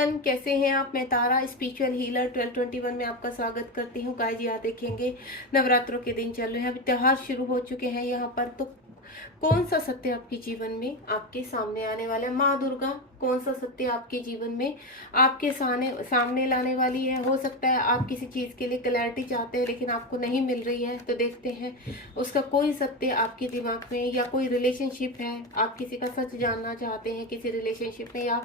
Everyone, कैसे हैं आप। मैं तारा स्पिरिचुअल हीलर 1221 में आपका स्वागत करती हूँ। गाइस, यहाँ देखेंगे नवरात्रों के दिन चल रहे हैं, अभी त्योहार शुरू हो चुके हैं यहाँ पर। तो कौन सा सत्य आपके जीवन में आपके सामने आने वाला है। माँ दुर्गा कौन सा सत्य आपके जीवन में आपके सामने लाने वाली है। हो सकता है आप किसी चीज के लिए क्लैरिटी चाहते हैं लेकिन आपको नहीं मिल रही है, तो देखते हैं उसका कोई सत्य आपके दिमाग में, या कोई रिलेशनशिप है, आप किसी का सच जानना चाहते हैं किसी रिलेशनशिप में, या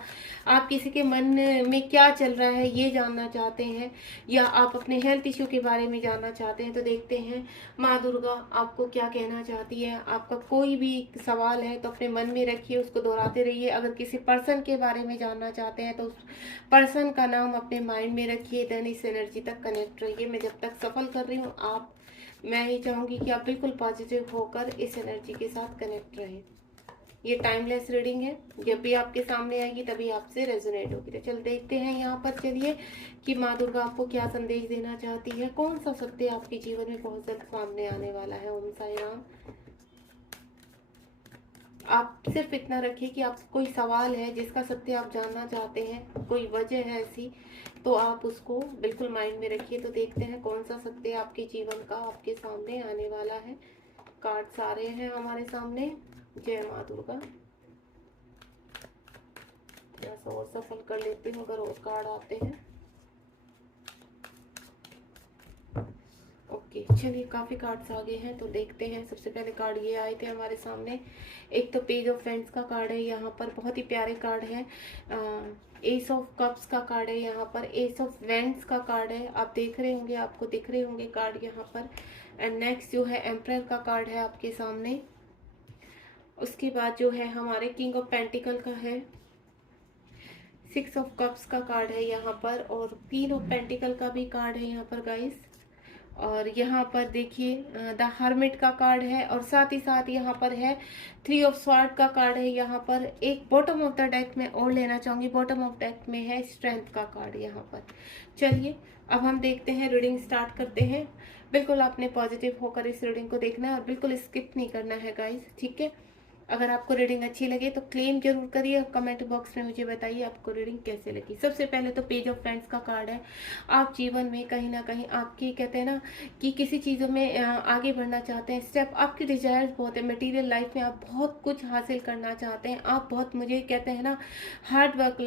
आप किसी के मन में क्या चल रहा है ये जानना चाहते हैं, या आप अपने हेल्थ इश्यू के बारे में जानना चाहते हैं। तो देखते हैं माँ दुर्गा आपको क्या कहना चाहती है। आपका कोई भी सवाल है तो अपने मन में रखिए, उसको दोहराते रहिए। अगर किसी पर्सन के बारे में जानना चाहते हैं तो उस पर्सन का नाम अपने माइंड में रखिए, देन इस एनर्जी तक कनेक्ट रहिए। मैं जब तक सफल कर रही हूँ मैं ही चाहूंगी कि आप बिल्कुल पॉजिटिव होकर इस एनर्जी के साथ कनेक्ट रहें। ये टाइमलेस रीडिंग है, जब भी आपके सामने आएगी तभी आपसे रेजोनेट होगी। तो चल देखते हैं यहाँ पर, चलिए, कि माँ दुर्गा आपको क्या संदेश देना चाहती है। कौन सा सत्य आपके जीवन में बहुत जल्द सामने आने वाला है। ओम साई राम। आप सिर्फ इतना रखिए कि आप कोई सवाल है जिसका सत्य आप जानना चाहते हैं, कोई वजह है ऐसी, तो आप उसको बिल्कुल माइंड में रखिए। तो देखते हैं कौन सा सत्य आपके जीवन का आपके सामने आने वाला है। कार्ड्स आ रहे हैं हमारे सामने। जय माँ दुर्गा। थोड़ा सा और सफल कर लेती हूँ अगर और कार्ड आते हैं। ओके, चलिए, काफ़ी कार्ड्स आ गए हैं तो देखते हैं। सबसे पहले कार्ड ये आए थे हमारे सामने। एक तो पेज ऑफ फ्रेंड्स का कार्ड है यहाँ पर, बहुत ही प्यारे कार्ड है। एस ऑफ कप्स का कार्ड है यहाँ पर। एस ऑफ वेंट्स का कार्ड है, आप देख रहे होंगे, आपको दिख रहे होंगे कार्ड यहाँ पर। एंड नेक्स्ट जो है एम्परर का कार्ड है आपके सामने। उसके बाद जो है हमारे किंग ऑफ पेंटिकल का है। सिक्स ऑफ कप्स का कार्ड है यहाँ पर, और क्वीन ऑफ पेंटिकल का भी कार्ड है यहाँ पर गाइस। और यहाँ पर देखिए द हर्मिट का कार्ड है, और साथ ही साथ यहाँ पर है थ्री ऑफ स्वॉर्ड का कार्ड है यहाँ पर। एक बॉटम ऑफ द डेक में और लेना चाहूंगी, बॉटम ऑफ डेक में है स्ट्रेंथ का कार्ड यहाँ पर। चलिए, अब हम देखते हैं, रीडिंग स्टार्ट करते हैं। बिल्कुल आपने पॉजिटिव होकर इस रीडिंग को देखना है और बिल्कुल स्किप नहीं करना है गाइस, ठीक है। अगर आपको रीडिंग अच्छी लगे तो क्लेम जरूर करिए, कमेंट बॉक्स में मुझे बताइए आपको रीडिंग कैसे लगी। सबसे पहले तो पेज ऑफ फ्रेंड्स का कार्ड है। आप जीवन में कहीं ना कहीं आपकी, कहते हैं ना, कि किसी चीज़ों में आगे बढ़ना चाहते हैं। स्टेप आपकी डिजायर्स बहुत है, मटेरियल लाइफ में आप बहुत कुछ हासिल करना चाहते हैं। आप बहुत, मुझे कहते हैं ना, हार्ड वर्क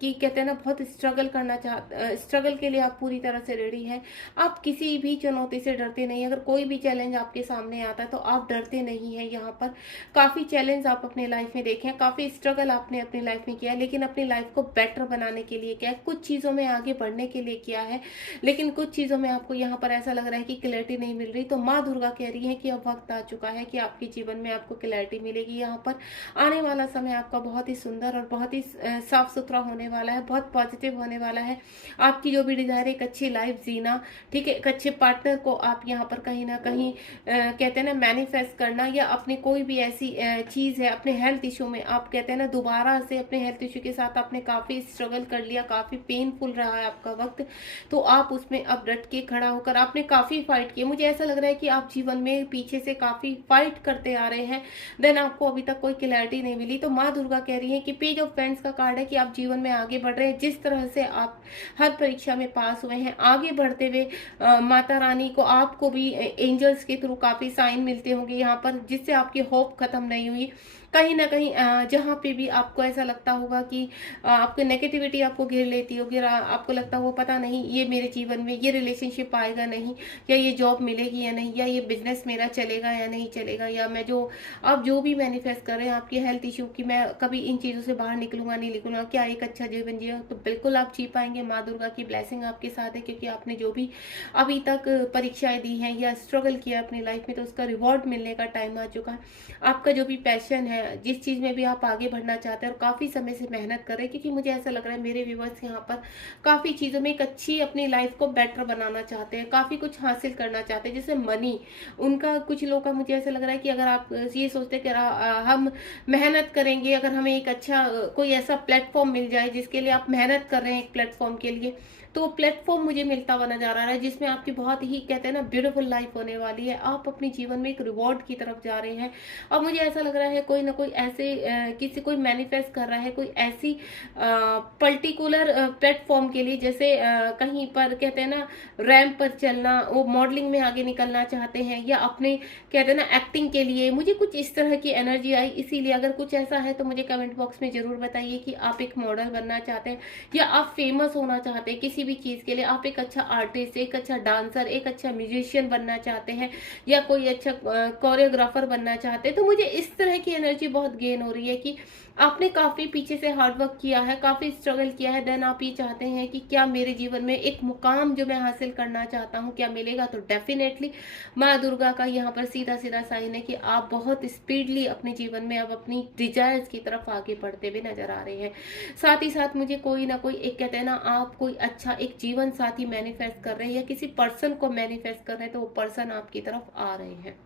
कि कहते हैं ना, बहुत स्ट्रगल करना चाहते, स्ट्रगल के लिए आप पूरी तरह से रेडी हैं। आप किसी भी चुनौती से डरते नहीं। अगर कोई भी चैलेंज आपके सामने आता है तो आप डरते नहीं हैं यहाँ पर। काफ़ी चैलेंज आप अपने लाइफ में देखे हैं, काफ़ी स्ट्रगल आपने अपनी लाइफ में किया है, लेकिन अपनी लाइफ को बेटर बनाने के लिए किया है, कुछ चीज़ों में आगे बढ़ने के लिए किया है। लेकिन कुछ चीज़ों में आपको यहाँ पर ऐसा लग रहा है कि क्लैरिटी नहीं मिल रही। तो माँ दुर्गा कह रही है कि अब वक्त आ चुका है कि आपके जीवन में आपको क्लैरिटी मिलेगी। यहाँ पर आने वाला समय आपका बहुत ही सुंदर और बहुत ही साफ सुथरा होने वाला है, बहुत पॉजिटिव होने वाला है। आपकी जो भी डिजायर है, एक अच्छी लाइफ जीना, ठीक है, एक अच्छे पार्टनर को आप यहाँ पर कहीं ना कहीं कहते हैं ना, मैनिफेस्ट करना, या अपनी कोई भी ऐसी चीज़ है अपने हेल्थ इशू में, आप कहते हैं ना, दोबारा से अपने हेल्थ इशू के साथ आपने काफ़ी स्ट्रगल कर लिया, काफ़ी पेनफुल रहा है आपका वक्त, तो आप उसमें अब डट के खड़ा होकर आपने काफ़ी फाइट की। मुझे ऐसा लग रहा है कि आप जीवन में पीछे से काफ़ी फाइट करते आ रहे हैं, देन आपको अभी तक कोई क्लैरिटी नहीं मिली। तो माँ दुर्गा कह रही है कि पेज ऑफ फ्रेंड्स का कार्ड है कि आप जीवन में आगे बढ़ रहे हैं। जिस तरह से आप हर परीक्षा में पास हुए हैं, आगे बढ़ते हुए माता रानी को, आपको भी एंजल्स के थ्रू काफ़ी साइन मिलते होंगे यहाँ पर, जिससे आपकी होप खत्म नहीं हुई। कहीं ना कहीं जहाँ पे भी आपको ऐसा लगता होगा कि आपको नेगेटिविटी आपको घेर लेती होगी, आपको लगता होगा पता नहीं ये मेरे जीवन में ये रिलेशनशिप आएगा नहीं, या ये जॉब मिलेगी या नहीं, या ये बिजनेस मेरा चलेगा या नहीं चलेगा, या मैं जो आप जो भी मैनिफेस्ट कर रहे हैं आपकी हेल्थ इशू की, मैं कभी इन चीज़ों से बाहर निकलूंगा नहीं निकलूंगा, क्या एक अच्छा जीवन जिया, तो बिल्कुल आप जी पाएंगे। माँ दुर्गा की ब्लेसिंग आपके साथ है, क्योंकि आपने जो भी अभी तक परीक्षाएं दी हैं या स्ट्रगल किया अपनी लाइफ में, तो उसका रिवॉर्ड मिलने का टाइम आ चुका है। आपका जो भी पैशन है, जिस चीज़ में भी आप आगे बढ़ना चाहते हैं और काफ़ी समय से मेहनत कर रहे हैं, क्योंकि मुझे ऐसा लग रहा है मेरे व्यूवर्स यहाँ पर काफ़ी चीज़ों में एक अच्छी अपनी लाइफ को बेटर बनाना चाहते हैं, काफ़ी कुछ हासिल करना चाहते हैं, जैसे मनी, उनका कुछ लोग का मुझे ऐसा लग रहा है कि अगर आप ये सोचते हैं कि हम मेहनत करेंगे, अगर हमें एक अच्छा कोई ऐसा प्लेटफॉर्म मिल जाए जिसके लिए आप मेहनत कर रहे हैं, एक प्लेटफॉर्म के लिए, तो प्लेटफॉर्म मुझे मिलता हुआ नजर आ रहा है जिसमें आपकी बहुत ही कहते हैं ना ब्यूटीफुल लाइफ होने वाली है। आप अपने जीवन में एक रिवॉर्ड की तरफ जा रहे हैं और मुझे ऐसा लग रहा है कोई ना कोई ऐसे किसी कोई मैनिफेस्ट कर रहा है कोई ऐसी पर्टिकुलर प्लेटफॉर्म के लिए, जैसे कहीं पर कहते हैं ना रैंप पर चलना, वो मॉडलिंग में आगे निकलना चाहते हैं या अपने कहते हैं ना एक्टिंग के लिए, मुझे कुछ इस तरह की एनर्जी आई। इसीलिए अगर कुछ ऐसा है तो मुझे कमेंट बॉक्स में जरूर बताइए कि आप एक मॉडल बनना चाहते हैं या आप फेमस होना चाहते हैं किसी भी चीज के लिए, आप एक अच्छा आर्टिस्ट, एक अच्छा डांसर, एक अच्छा म्यूजिशियन बनना चाहते हैं या कोई अच्छा कोरियोग्राफर बनना चाहते हैं। तो मुझे इस तरह की एनर्जी बहुत गेन हो रही है कि आपने काफी पीछे से हार्डवर्क किया है, काफी स्ट्रगल किया है, देन आप ये चाहते हैं कि क्या मेरे जीवन में एक मुकाम जो मैं हासिल करना चाहता हूँ क्या मिलेगा। तो डेफिनेटली माँ दुर्गा का यहाँ पर सीधा सीधा साइन है कि आप बहुत स्पीडली अपने जीवन में अब अपनी डिजायर्स की तरफ आगे बढ़ते हुए नजर आ रहे हैं। साथ ही साथ मुझे कोई ना कोई एक कहते हैं ना आप कोई अच्छा एक जीवन साथी मैनिफेस्ट कर रहे हैं या किसी पर्सन को मैनिफेस्ट कर रहे हैं, तो वो पर्सन आपकी तरफ आ रहे हैं।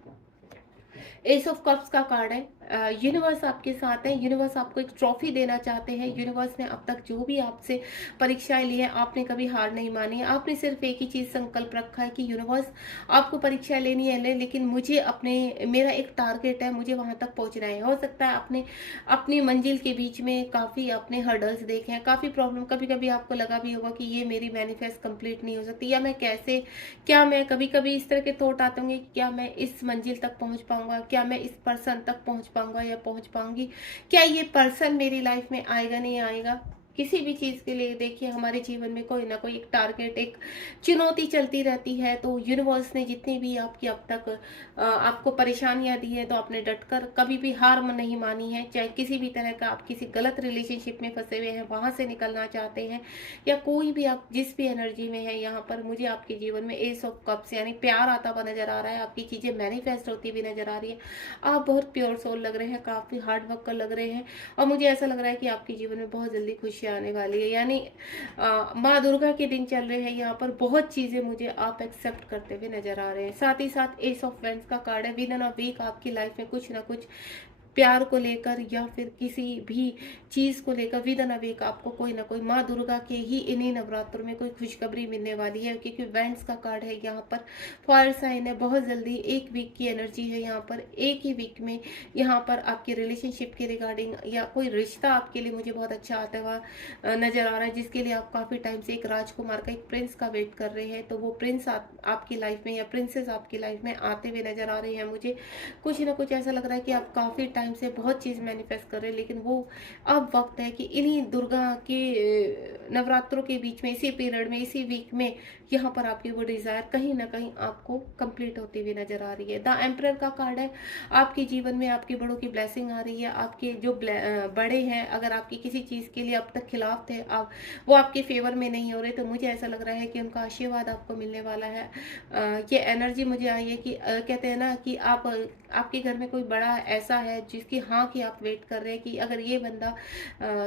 एस ऑफ कप्स का कार्ड है। यूनिवर्स आपके साथ है, यूनिवर्स आपको एक ट्रॉफी देना चाहते हैं। यूनिवर्स ने अब तक जो भी आपसे परीक्षाएं ली है, आपने कभी हार नहीं मानी है, आपने सिर्फ एक ही चीज संकल्प रखा है कि यूनिवर्स आपको परीक्षा लेनी है लेकिन मुझे अपने मेरा एक टारगेट है, मुझे वहां तक पहुंचना है। हो सकता है आपने अपनी मंजिल के बीच में काफी अपने हर्डल्स देखे हैं, काफी प्रॉब्लम, कभी कभी आपको लगा भी होगा कि ये मेरी मैनिफेस्ट कंप्लीट नहीं हो सकती या मैं कैसे, क्या मैं कभी कभी इस तरह के थॉट आते होंगे क्या मैं इस मंजिल तक पहुंच पाऊंगा, क्या मैं इस पर्सन तक पहुंच पाऊंगा या पहुंच पाऊंगी, क्या ये पर्सन मेरी लाइफ में आएगा नहीं आएगा। किसी भी चीज के लिए देखिए हमारे जीवन में कोई ना कोई एक टारगेट, एक चुनौती चलती रहती है। तो यूनिवर्स ने जितनी भी आपकी अब तक आपको परेशानियां दी है तो आपने डटकर कभी भी हार नहीं मानी है। चाहे किसी भी तरह का आप किसी गलत रिलेशनशिप में फंसे हुए हैं वहां से निकलना चाहते हैं या कोई भी आप जिस भी एनर्जी में है, यहाँ पर मुझे आपके जीवन में एस ऑफ कप्स यानी प्यार आता हुआ नजर आ रहा है, आपकी चीजें मैनिफेस्ट होती हुई नजर आ रही है। आप बहुत प्योर सोल लग रहे हैं, काफी हार्ड वर्क कर लग रहे हैं और मुझे ऐसा लग रहा है कि आपके जीवन में बहुत जल्दी खुशियां आने वाली है। यानी माँ दुर्गा के दिन चल रहे हैं, यहाँ पर बहुत चीजें मुझे आप एक्सेप्ट करते हुए नजर आ रहे हैं। साथ ही साथ एस ऑफ वेंस का कार्ड है। विद इन अ वीक आपकी लाइफ में कुछ ना कुछ प्यार को लेकर या फिर किसी भी चीज को लेकर विद इन अ वीक आपको कोई ना कोई माँ दुर्गा के ही इन्हीं नवरात्रों में कोई खुशखबरी मिलने वाली है, क्योंकि वेंट्स का कार्ड है, यहाँ पर फायर साइन है। बहुत जल्दी एक वीक की एनर्जी है, यहाँ पर एक ही वीक में यहाँ पर आपके रिलेशनशिप के रिगार्डिंग या कोई रिश्ता आपके लिए मुझे बहुत अच्छा आता हुआ नजर आ रहा है, जिसके लिए आप काफी टाइम से एक राजकुमार का, एक प्रिंस का वेट कर रहे हैं। तो वो प्रिंस आपकी लाइफ में या प्रिंसेस आपकी लाइफ में आते हुए नजर आ रही है। मुझे कुछ ना कुछ ऐसा लग रहा है कि आप काफी टाइम से बहुत चीज मैनिफेस्ट कर रहे हैं, लेकिन वो अब वक्त है कि इन्हीं दुर्गा के नवरात्रों के बीच में, इसी पीरियड में, इसी वीक में यहाँ पर आपकी वो डिजायर कहीं ना कहीं आपको कंप्लीट होती हुई नजर आ रही है। द एम्परर का कार्ड है। आपके जीवन में आपके बड़ों की ब्लेसिंग आ रही है। आपके जो बड़े हैं, अगर आपकी किसी चीज के लिए अब तक खिलाफ थे, आप वो आपके फेवर में नहीं हो रहे, तो मुझे ऐसा लग रहा है कि उनका आशीर्वाद आपको मिलने वाला है। ये एनर्जी मुझे आई है कि कहते हैं ना कि आपके घर में कोई बड़ा ऐसा है जिसकी हाँ की आप वेट कर रहे हैं कि अगर ये बंदा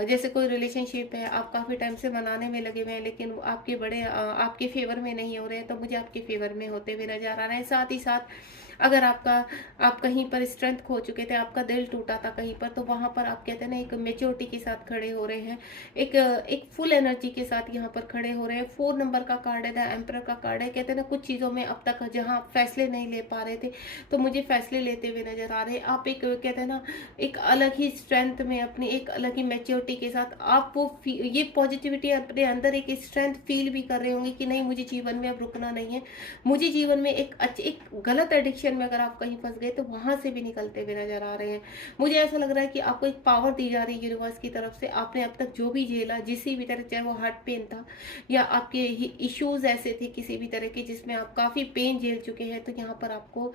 जैसे कोई रिलेशनशिप है, आप काफी टाइम से मनाने में लगे हुए हैं लेकिन आपके बड़े आपके फेवर में नहीं हो रहे हैं, तो मुझे आपके फेवर में होते हुए नजर आ रहे हैं। साथ ही साथ अगर आप कहीं पर स्ट्रेंथ खो चुके थे, आपका दिल टूटा था कहीं पर, तो वहां पर आप कहते हैं ना एक मेच्योरिटी के साथ खड़े हो रहे हैं, एक फुल एनर्जी के साथ यहाँ पर खड़े हो रहे हैं। 4 नंबर का कार्ड है, द एम्परर का कार्ड है। कहते हैं ना कुछ चीजों में अब तक जहां आप फैसले नहीं ले पा रहे थे, तो मुझे फैसले लेते हुए नजर आ रहे हैं। आप एक कहते हैं ना एक अलग ही स्ट्रेंथ में, अपनी एक अलग ही मेच्योरिटी के साथ आप वो ये पॉजिटिविटी अपने अंदर एक स्ट्रेंथ फील भी कर रहे होंगे कि नहीं, मुझे जीवन में अब रुकना नहीं है, मुझे जीवन में एक गलत एडिक्शन में अगर आप कहीं फंस गए तो वहां से भी निकलते हुए नजर आ रहे हैं। मुझे ऐसा लग रहा है कि आपको एक पावर दी जा रही है यूनिवर्स की तरफ से। आपने अब तक जो भी झेला, जिसी भी तरह, चाहे वो हार्ट पेन था या आपके इश्यूज ऐसे थे किसी भी तरह के जिसमें आप काफी पेन झेल चुके हैं, तो यहाँ पर आपको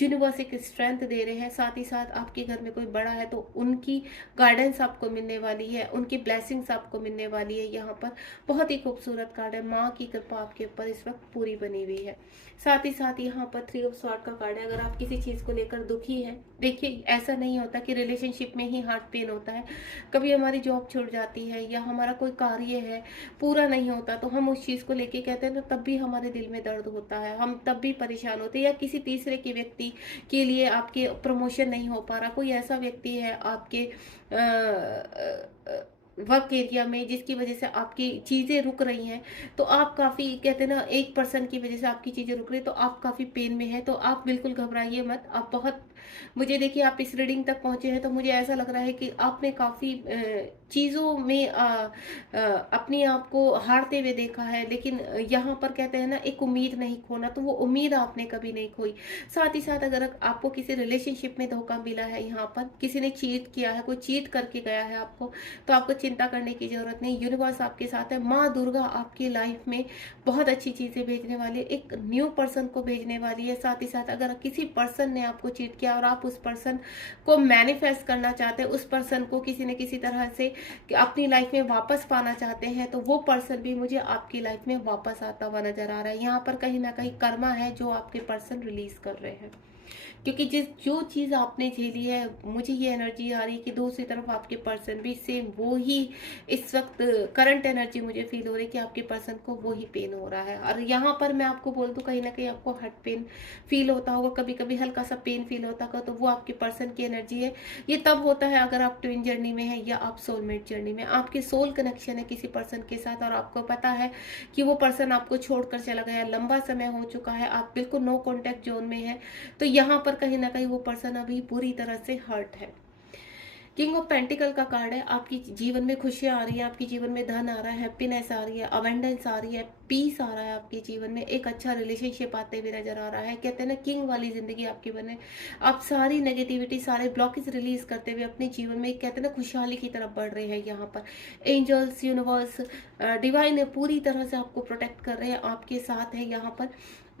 यूनिवर्स एक स्ट्रेंथ दे रहे हैं। साथ ही साथ आपके घर में कोई बड़ा है तो उनकी गाइडेंस आपको मिलने वाली है, उनकी ब्लेसिंग्स आपको मिलने वाली है। यहाँ पर बहुत ही खूबसूरत कार्ड है। माँ की कृपा आपके ऊपर इस वक्त पूरी बनी हुई है। साथ ही साथ यहाँ पर 3 ऑफ स्वॉर्ड का कार्ड है। अगर आप किसी चीज को लेकर दुखी हैं, देखिए ऐसा नहीं होता कि रिलेशनशिप में ही हार्ट पेन होता है। कभी हमारी जॉब छूट जाती है या हमारा कोई कार्य है पूरा नहीं होता, तो हम उस चीज को लेके कहते हैं ना, तब भी हमारे दिल में दर्द होता है, हम तब भी परेशान होते हैं। या किसी तीसरे के व्यक्ति के लिए आपके प्रमोशन नहीं हो पा रहा, कोई ऐसा व्यक्ति है आपके वर्क एरिया में, जिसकी वजह से आपकी चीज़ें रुक रही हैं, तो आप काफ़ी कहते हैं ना, एक पर्सन की वजह से आपकी चीज़ें रुक रही है, तो आप काफ़ी पेन में हैं, तो आप बिल्कुल घबराइए मत। आप बहुत, मुझे देखिए आप इस रीडिंग तक पहुँचे हैं, तो मुझे ऐसा लग रहा है कि आपने काफ़ी चीज़ों में अपने आप को हारते हुए देखा है, लेकिन यहाँ पर कहते हैं ना, एक उम्मीद नहीं खोना, तो वो उम्मीद आपने कभी नहीं खोई। साथ ही साथ अगर आपको किसी रिलेशनशिप में धोखा मिला है, यहाँ पर किसी ने चीट किया है, कोई चीट करके गया है आपको, तो आपको चिंता करने की ज़रूरत नहीं। यूनिवर्स आपके साथ है। माँ दुर्गा आपकी लाइफ में बहुत अच्छी चीज़ें भेजने वाली है, एक न्यू पर्सन को भेजने वाली है। साथ ही साथ अगर किसी पर्सन ने आपको चीट किया और आप उस पर्सन को मैनिफेस्ट करना चाहते हैं, उस पर्सन को किसी न किसी तरह से अपनी लाइफ में वापस पाना चाहते हैं, तो वो पर्सन भी मुझे आपकी लाइफ में वापस आता हुआ नजर आ रहा है। यहाँ पर कहीं ना कहीं कर्मा है जो आपके पर्सन रिलीज कर रहे हैं, क्योंकि जो चीज़ आपने झेली है, मुझे ये एनर्जी आ रही है कि दूसरी तरफ आपके पर्सन भी सेम वो ही, इस वक्त करंट एनर्जी मुझे फील हो रही है कि आपके पर्सन को वो ही पेन हो रहा है। और यहाँ पर मैं आपको बोल दूँ, कहीं ना कहीं आपको हार्ट पेन फील होता होगा, कभी कभी हल्का सा पेन फील होता होगा, तो वो आपके पर्सन की एनर्जी है। ये तब होता है अगर आप ट्विन जर्नी में है या आप सोलमेट जर्नी में, आपके सोल कनेक्शन है किसी पर्सन के साथ, और आपको पता है कि वो पर्सन आपको छोड़कर चला गया, लंबा समय हो चुका है, आप बिल्कुल नो कॉन्टैक्ट जोन में है, तो यहाँ पर कहीं ना कहीं वो पर्सन अभी पूरी तरह से हर्ट है। किंग ऑफ पेंटिकल का कार्ड है। आपकी जीवन में खुशियां आ रही है, आपके जीवन में धन आ रहा है, हैप्पीनेस आ रही है, अबेंडेंस आ रही है, पीस आ रहा है आपके जीवन में, एक अच्छा रिलेशनशिप आते हुए नजर आ रहा है। कहते हैं ना, किंग वाली जिंदगी आपकी बने, आप सारी नेगेटिविटी, सारे ब्लॉकेज रिलीज करते हुए अपने जीवन में, कहते हैं ना, खुशहाली की तरफ बढ़ रहे हैं। यहाँ पर एंजल्स, यूनिवर्स, डिवाइन पूरी तरह से आपको प्रोटेक्ट कर रहे हैं, आपके साथ है। यहाँ पर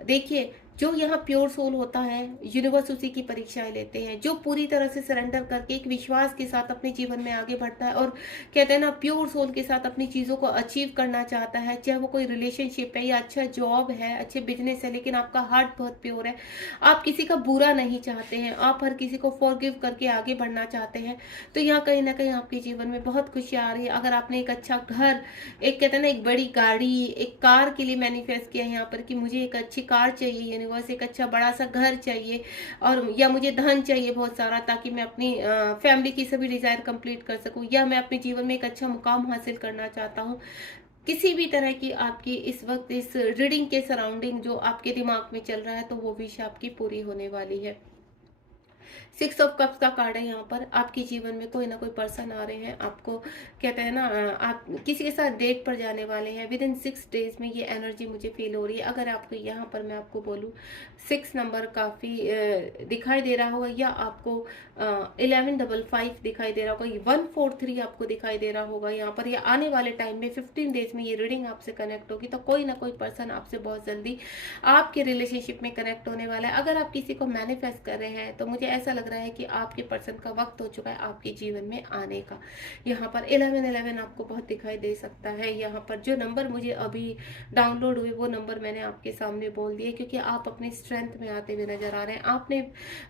देखिए, जो यहाँ प्योर सोल होता है, यूनिवर्स उसी की परीक्षाएं लेते हैं। जो पूरी तरह से सरेंडर करके एक विश्वास के साथ अपने जीवन में आगे बढ़ता है और कहते हैं ना, प्योर सोल के साथ अपनी चीज़ों को अचीव करना चाहता है, चाहे वो कोई रिलेशनशिप है या अच्छा जॉब है, अच्छे बिजनेस है, लेकिन आपका हार्ट बहुत प्योर है, आप किसी का बुरा नहीं चाहते हैं, आप हर किसी को फॉरगिव करके आगे बढ़ना चाहते हैं, तो यहाँ कहीं ना कहीं आपके जीवन में बहुत खुशियाँ आ रही है। अगर आपने एक अच्छा घर, एक कहते हैं ना, एक बड़ी गाड़ी, एक कार के लिए मैनिफेस्ट किया है यहाँ पर कि मुझे एक अच्छी कार चाहिए, यूनिवर्स एक अच्छा बड़ा सा घर चाहिए, और या मुझे धन चाहिए बहुत सारा, ताकि मैं अपनी फैमिली की सभी डिजायर कंप्लीट कर सकूं, या मैं अपने जीवन में एक अच्छा मुकाम हासिल करना चाहता हूं। किसी भी तरह की आपकी इस वक्त इस रीडिंग के सराउंडिंग जो आपके दिमाग में चल रहा है, तो वो विश आपकी पूरी होने वाली है। 6 ऑफ कप्स का कार्ड है। यहाँ पर आपके जीवन में कोई ना कोई पर्सन आ रहे हैं, आपको कहते हैं ना, आप किसी के साथ डेट पर जाने वाले हैं विद इन 6 डेज में, ये एनर्जी मुझे फील हो रही है। अगर आपको यहाँ पर मैं आपको बोलूँ, 6 नंबर काफ़ी दिखाई दे रहा होगा, या आपको 1155 दिखाई दे रहा होगा, 143 आपको दिखाई दे रहा होगा यहाँ पर, या आने वाले टाइम में 15 डेज में ये रीडिंग आपसे कनेक्ट होगी, तो कोई ना कोई पर्सन आपसे बहुत जल्दी आपके रिलेशनशिप में कनेक्ट होने वाला है। अगर आप किसी को मैनिफेस्ट कर रहे हैं, तो मुझे ऐसा लग रहा है कि आपके पर्सन का वक्त हो चुका है आपके जीवन में आने का। यहाँ पर 1111 आपको बहुत दिखाई दे सकता है। यहाँ पर जो नंबर मुझे अभी डाउनलोड हुए, वो नंबर मैंने आपके सामने बोल दिए, क्योंकि आप अपनी स्ट्रेंथ में आते हुए नजर आ रहे हैं। आपने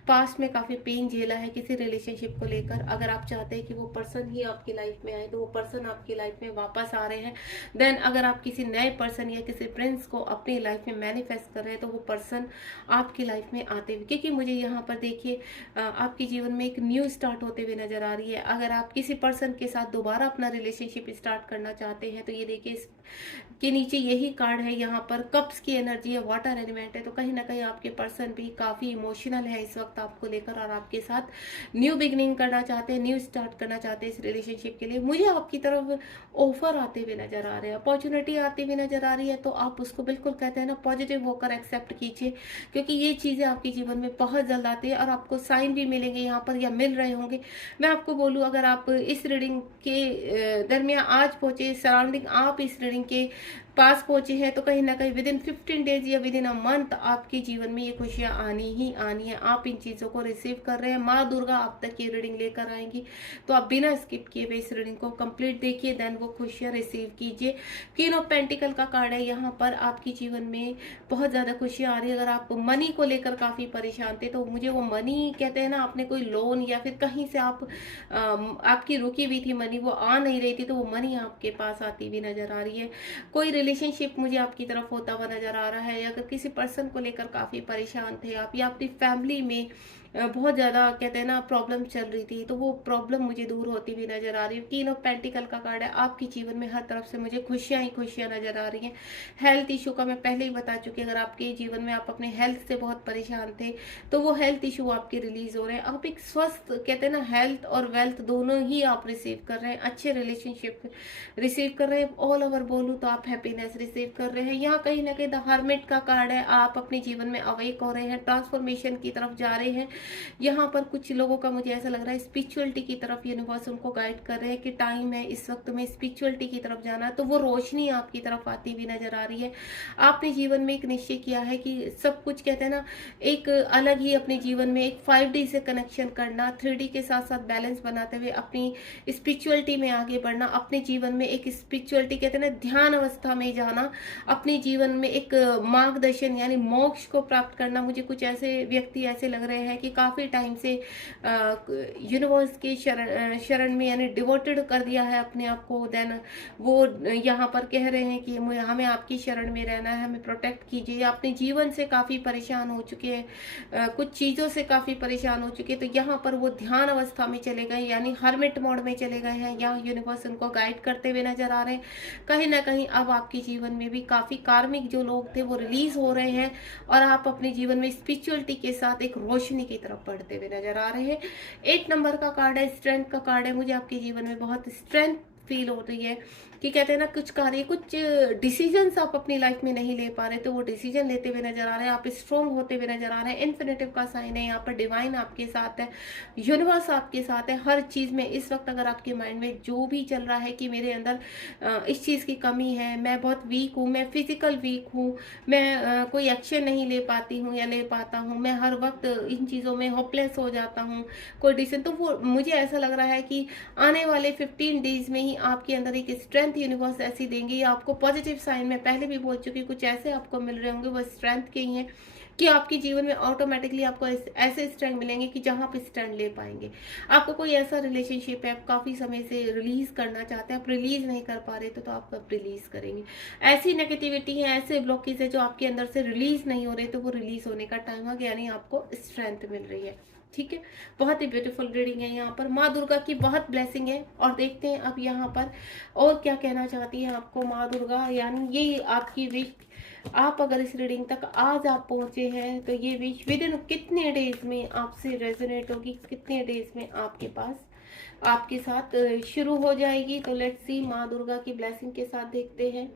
पास्ट में काफी पेन झेला है किसी रिलेशनशिप को लेकर। अगर आप चाहते हैं कि वो पर्सन ही आपकी लाइफ में आए, तो वो पर्सन आपकी लाइफ में वापस आ रहे हैं। देन अगर आप किसी नए पर्सन या किसी प्रिंस को अपनी लाइफ में मैनिफेस्ट कर रहे हैं, तो वो पर्सन आपकी लाइफ में आते हुए, क्योंकि मुझे यहाँ पर देखिए, आपके जीवन में एक न्यू स्टार्ट होते हुए नजर आ रही है। अगर आप किसी पर्सन के साथ दोबारा अपना रिलेशनशिप स्टार्ट करना चाहते हैं, तो ये देखिए, इसके नीचे यही कार्ड है। यहाँ पर कप्स की एनर्जी है, वाटर एलिमेंट है, तो कहीं ना कहीं आपके पर्सन भी काफी इमोशनल है इस वक्त आपको लेकर, और आपके साथ न्यू बिगनिंग करना चाहते हैं, न्यू स्टार्ट करना चाहते हैं इस रिलेशनशिप के लिए। मुझे आपकी तरफ ऑफर आते हुए नजर आ रहे हैं, अपॉर्चुनिटी आती हुई नजर आ रही है, तो आप उसको बिल्कुल कहते हैं ना, पॉजिटिव होकर एक्सेप्ट कीजिए, क्योंकि ये चीजें आपके जीवन में बहुत जल्द आती है, और आपको साइन भी मिलेंगे यहाँ पर, या मिल रहे होंगे। मैं आपको बोलूँ, अगर आप इस रीडिंग के दरमियान आज पहुंचे, सराउंडिंग आप इस रीडिंग के पास पहुंचे हैं, तो कहीं ना कहीं विद इन 15 डेज या विद इन अ मंथ आपके जीवन में ये खुशियां आनी ही आनी है। आप इन चीजों को रिसीव कर रहे हैं, माँ दुर्गा आप तक ये रीडिंग लेकर आएंगी, तो आप बिना स्किप किए हुए इस रीडिंग को कंप्लीट देखिए, देन वो खुशियां रिसीव कीजिए। क्वीन ऑफ पेंटिकल का कार्ड है। यहाँ पर आपके जीवन में बहुत ज्यादा खुशियां आ रही है। अगर आप मनी को लेकर काफी परेशान थे, तो मुझे वो मनी, कहते हैं ना, आपने कोई लोन या फिर कहीं से आपकी रुकी हुई थी मनी, वो आ नहीं रही थी, तो वो मनी आपके पास आती हुई नजर आ रही है। कोई रिलेशनशिप मुझे आपकी तरफ होता हुआ नजर आ रहा है। अगर किसी पर्सन को लेकर काफी परेशान थे आप, या अपनी फैमिली में बहुत ज़्यादा कहते हैं ना प्रॉब्लम चल रही थी, तो वो प्रॉब्लम मुझे दूर होती हुई नजर आ रही है। किंग ऑफ पेंटिकल का कार्ड है, आपके जीवन में हर तरफ से मुझे खुशियां ही खुशियां नजर आ रही हैं। हेल्थ इशू का मैं पहले ही बता चुकी, अगर आपके जीवन में आप अपने हेल्थ से बहुत परेशान थे तो वो हेल्थ इशू आपके रिलीज हो रहे हैं। आप एक स्वस्थ कहते हैं ना हेल्थ और वेल्थ दोनों ही आप रिसीव कर रहे हैं, अच्छे रिलेशनशिप रिसीव कर रहे हैं। ऑल ओवर बोलूँ तो आप हैप्पीनेस रिसीव कर रहे हैं। यहाँ कहीं ना कहीं द हर्मिट का कार्ड है, आप अपने जीवन में अवेक हो रहे हैं, ट्रांसफॉर्मेशन की तरफ जा रहे हैं। यहाँ पर कुछ लोगों का मुझे ऐसा लग रहा है स्पिरिचुअलिटी की तरफ यूनिवर्स उनको गाइड कर रहे हैं कि टाइम है इस वक्त में स्पिरिचुअलिटी की तरफ जाना, तो वो रोशनी आपकी तरफ आती हुई नजर आ रही है। आपने जीवन में एक निश्चय किया है कि सब कुछ कहते हैं ना एक अलग ही अपने जीवन में एक 5D से कनेक्शन करना, 3D के साथ साथ बैलेंस बनाते हुए अपनी स्पिरिचुअलिटी में आगे बढ़ना, अपने जीवन में एक स्पिरिचुअलिटी कहते हैं ना ध्यान अवस्था में जाना, अपने जीवन में एक मार्गदर्शन यानी मोक्ष को प्राप्त करना। मुझे कुछ ऐसे व्यक्ति ऐसे लग रहे हैं कि काफी टाइम से यूनिवर्स के शरण में यानी डिवोटेड कर दिया है अपने आप को। देन वो यहाँ पर कह रहे हैं कि हमें आपकी शरण में रहना है, हमें प्रोटेक्ट कीजिए। अपने जीवन से काफी परेशान हो चुके हैं, कुछ चीजों से काफी परेशान हो चुके हैं, तो यहाँ पर वो ध्यान अवस्था में चले गए यानी हर्मिट मोड में चले गए हैं। यहाँ यूनिवर्स उनको गाइड करते हुए नजर आ रहे हैं। कहीं ना कहीं अब आपके जीवन में भी काफी कार्मिक जो लोग थे वो रिलीज हो रहे हैं और आप अपने जीवन में स्पिरिचुअलिटी के साथ एक रोशनी की तरफ बढ़ते हुए नजर आ रहे हैं। 8 नंबर का कार्ड है, स्ट्रेंथ का कार्ड है। मुझे आपके जीवन में बहुत स्ट्रेंथ फील हो रही है कि कहते हैं ना कुछ कार्य कुछ डिसीजंस आप अपनी लाइफ में नहीं ले पा रहे, तो वो डिसीजन लेते हुए नजर आ रहे हैं, आप स्ट्रॉन्ग होते हुए नजर आ रहे हैं। इन्फिनिटिव का साइन है, यहाँ पर डिवाइन आपके साथ है, यूनिवर्स आपके साथ है। हर चीज में इस वक्त अगर आपके माइंड में जो भी चल रहा है कि मेरे अंदर इस चीज की कमी है, मैं बहुत वीक हूँ, मैं फिजिकल वीक हूँ, मैं कोई एक्शन नहीं ले पाती हूँ या ले पाता हूँ, मैं हर वक्त इन चीजों में होपलेस हो जाता हूँ कोई डिसीजन, तो वो मुझे ऐसा लग रहा है कि आने वाले 15 डेज में ही आपके अंदर एक स्ट्रेंथ यूनिवर्स ऐसी देंगे। आपको पॉजिटिव साइन में पहले भी बोल चुकी, कुछ ऐसे आपको मिल रहे होंगे वो स्ट्रेंथ के ही हैं कि आपके जीवन में ऑटोमेटिकली आपको ऐसे स्ट्रेंथ मिलेंगे कि जहां आप स्टैंड ले पाएंगे। आपको कोई ऐसा रिलेशनशिप है आप काफी समय से रिलीज करना चाहते हैं, आप रिलीज नहीं कर पा रहे तो आप अब रिलीज करेंगे। ऐसी नेगेटिविटी है, ऐसे ब्लॉकेज है जो आपके अंदर से रिलीज नहीं हो रहे, तो वो रिलीज होने का टाइम आ गया, यानी आपको स्ट्रेंथ मिल रही है। ठीक है, बहुत ही ब्यूटीफुल रीडिंग है। यहाँ पर माँ दुर्गा की बहुत ब्लेसिंग है और देखते हैं अब यहाँ पर और क्या कहना चाहती है आपको माँ दुर्गा। यानी ये आपकी विश, आप अगर इस रीडिंग तक आज आप पहुंचे हैं तो ये विश विद इन कितने डेज में आपसे रेजोनेट होगी, कितने डेज में आपके पास आपके साथ शुरू हो जाएगी। तो लेट्स सी माँ दुर्गा की ब्लेसिंग के साथ देखते हैं।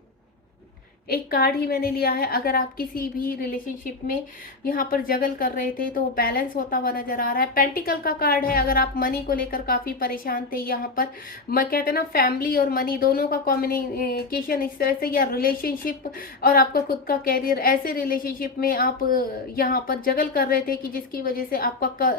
एक कार्ड ही मैंने लिया है। अगर आप किसी भी रिलेशनशिप में यहाँ पर जगल कर रहे थे तो बैलेंस होता हुआ नजर आ रहा है। पेंटिकल का कार्ड है, अगर आप मनी को लेकर काफी परेशान थे, यहाँ पर मैं कहते हैं ना फैमिली और मनी दोनों का कम्युनिकेशन इस तरह से, या रिलेशनशिप और आपका खुद का कैरियर, ऐसे रिलेशनशिप में आप यहाँ पर जगल कर रहे थे कि जिसकी वजह से आपका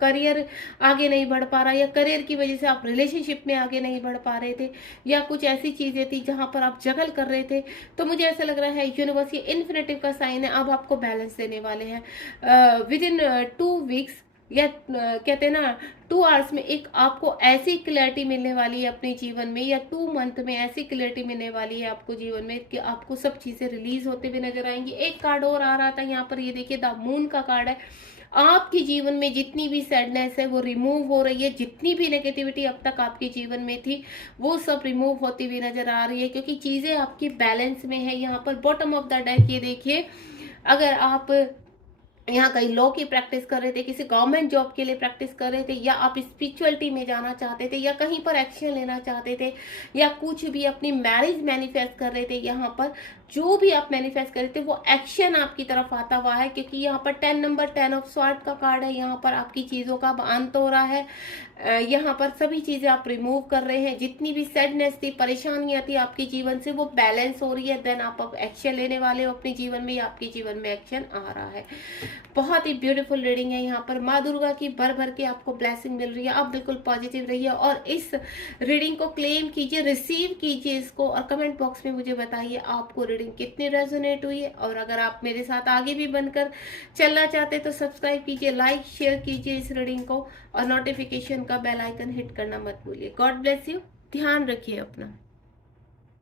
करियर आगे नहीं बढ़ पा रहा, या करियर की वजह से आप रिलेशनशिप में आगे नहीं बढ़ पा रहे थे, या कुछ ऐसी चीजें थी जहां पर आप जगल कर रहे थे, तो मुझे ऐसा लग रहा है यूनिवर्स ये इन्फिनिटिव का साइन है, अब आपको बैलेंस देने वाले हैं विद इन 2 वीक्स या कहते हैं ना 2 आवर्स में। एक आपको ऐसी क्लैरिटी मिलने वाली है अपने जीवन में, या 2 मंथ में ऐसी क्लैरिटी मिलने वाली है आपको जीवन में कि आपको सब चीजें रिलीज होते हुए नजर आएंगी। एक कार्ड और आ रहा था यहाँ पर, ये देखिए द मून का कार्ड है। आपके जीवन में जितनी भी सैडनेस है वो रिमूव हो रही है, जितनी भी नेगेटिविटी अब तक आपके जीवन में थी वो सब रिमूव होती हुई नजर आ रही है, क्योंकि चीजें आपकी बैलेंस में है। यहाँ पर बॉटम ऑफ द डेक ये देखिए, अगर आप यहाँ कहीं लॉ की प्रैक्टिस कर रहे थे, किसी गवर्नमेंट जॉब के लिए प्रैक्टिस कर रहे थे, या आप स्पिरिचुअलिटी में जाना चाहते थे, या कहीं पर एक्शन लेना चाहते थे, या कुछ भी अपनी मैरिज मैनिफेस्ट कर रहे थे, यहाँ पर जो भी आप मैनिफेस्ट कर रहे थे वो एक्शन आपकी तरफ आता हुआ है, क्योंकि यहाँ पर 10 नंबर 10 ऑफ स्वॉर्ड का कार्ड है। यहाँ पर आपकी चीजों का अंत हो रहा है, यहाँ पर सभी चीजें आप रिमूव कर रहे हैं, जितनी भी सैडनेस थी, परेशानियां थी आपके जीवन से वो बैलेंस हो रही है। देन आप अब एक्शन लेने वाले हो अपने जीवन में, या आपके जीवन में एक्शन आ रहा है। बहुत ही ब्यूटीफुल रीडिंग है। यहाँ पर माँ दुर्गा की भर भर के आपको ब्लेसिंग मिल रही है। आप बिल्कुल पॉजिटिव रहिए और इस रीडिंग को क्लेम कीजिए, रिसीव कीजिए इसको, और कमेंट बॉक्स में मुझे बताइए आपको रीडिंग कितनी रेजोनेट हुई है। और अगर आप मेरे साथ आगे भी बनकर चलना चाहते तो सब्सक्राइब कीजिए, लाइक शेयर कीजिए इस रीडिंग को, और नोटिफिकेशन का बेल आइकन हिट करना मत भूलिए। गॉड ब्लेस यू, ध्यान रखिए अपना।